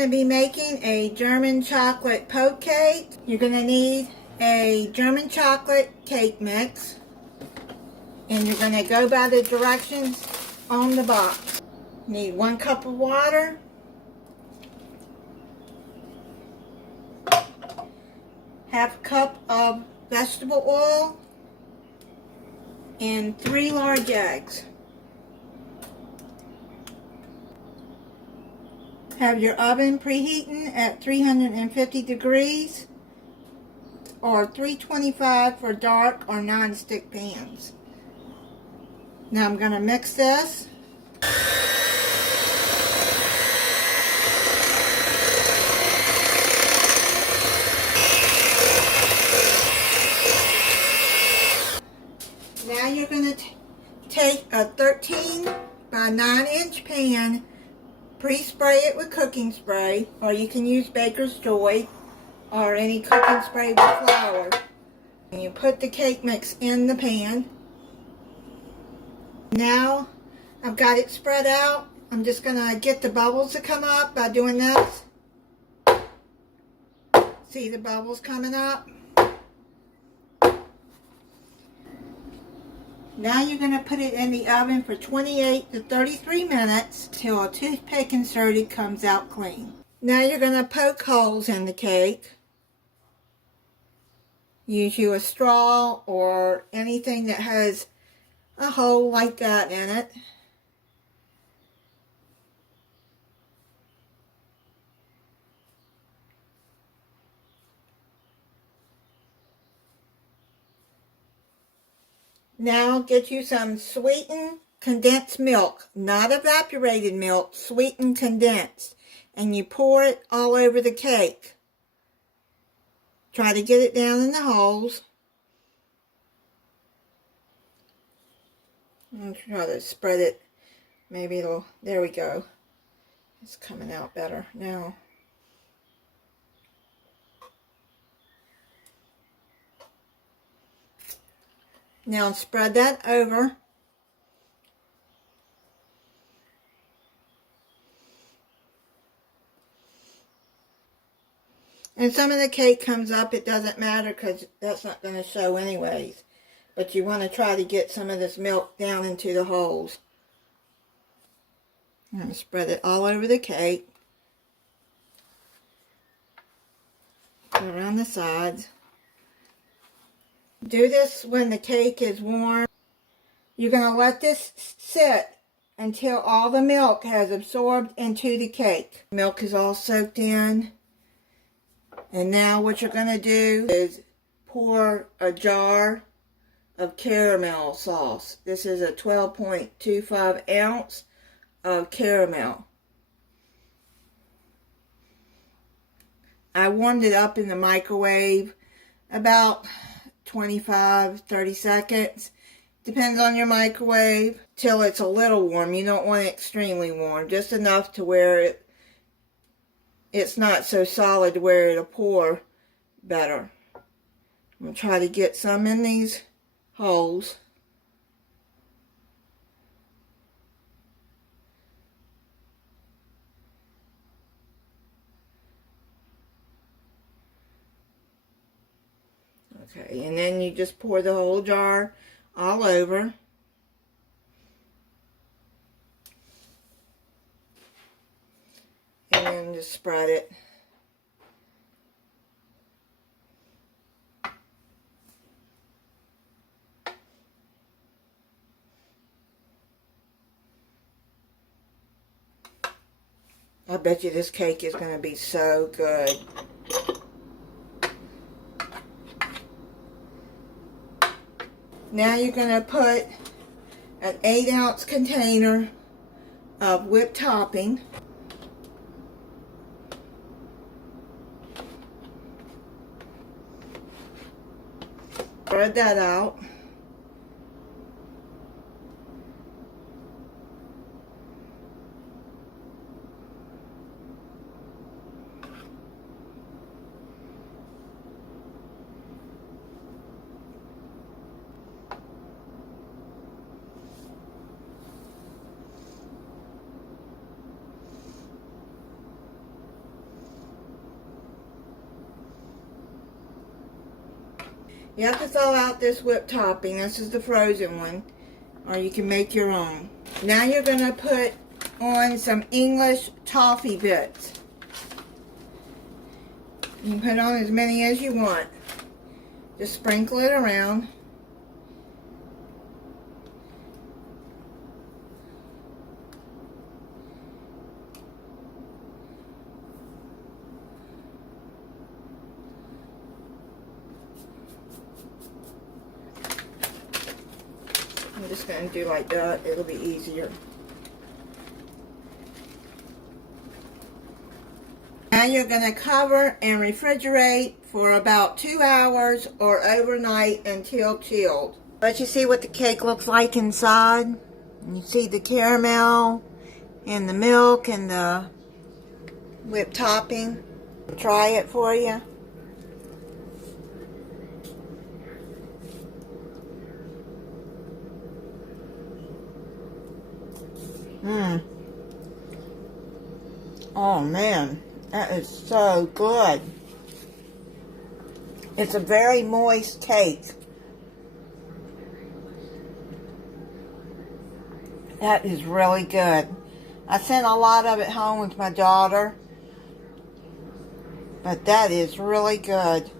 going to be making a German chocolate poke cake. You're going to need a German chocolate cake mix. And you're going to go by the directions on the box. You need 1 cup of water, half cup of vegetable oil, and 3 large eggs. Have your oven preheating at 350 degrees or 325 for dark or non-stick pans. Now I'm going to mix this. Now you're going to take a 13 by 9-inch pan, pre-spray it with cooking spray, or you can use Baker's Joy or any cooking spray with flour. And you put the cake mix in the pan. Now I've got it spread out. I'm just going to get the bubbles to come up by doing this. See the bubbles coming up? Now you're going to put it in the oven for 28 to 33 minutes till a toothpick inserted comes out clean. Now you're going to poke holes in the cake. Use you a straw or anything that has a hole like that in it. Now get you some sweetened condensed milk, not evaporated milk, sweetened condensed, and you pour it all over the cake. Try to get it down in the holes. I'll try to spread it. Maybe it'll, there we go. It's coming out better now. Now spread that over. And some of the cake comes up, it doesn't matter because that's not going to show anyways. But you want to try to get some of this milk down into the holes. I'm going to spread it all over the cake. Around the sides. Do this when the cake is warm. You're going to let this sit until all the milk has absorbed into the cake. Milk is all soaked in. And now what you're going to do is pour a jar of caramel sauce. This is a 12.25 ounce of caramel. I warmed it up in the microwave about 25-30 seconds. Depends on your microwave. Till it's a little warm. You don't want it extremely warm. Just enough to where it's not so solid where it'll pour better. I'm going to try to get some in these holes. Okay, and then you just pour the whole jar all over. And then just spread it. I bet you this cake is going to be so good. Now you're going to put an 8-ounce container of whipped topping. Spread that out. You have to thaw out this whipped topping. This is the frozen one. Or you can make your own. Now you're going to put on some English toffee bits. You can put on as many as you want. Just sprinkle it around. I'm just going to do like that. It'll be easier. Now you're going to cover and refrigerate for about 2 hours or overnight until chilled. Let you see what the cake looks like inside. You see the caramel and the milk and the whipped topping. Try it for you. Oh man, that is so good. It's a very moist cake. That is really good. I sent a lot of it home with my daughter, but that is really good.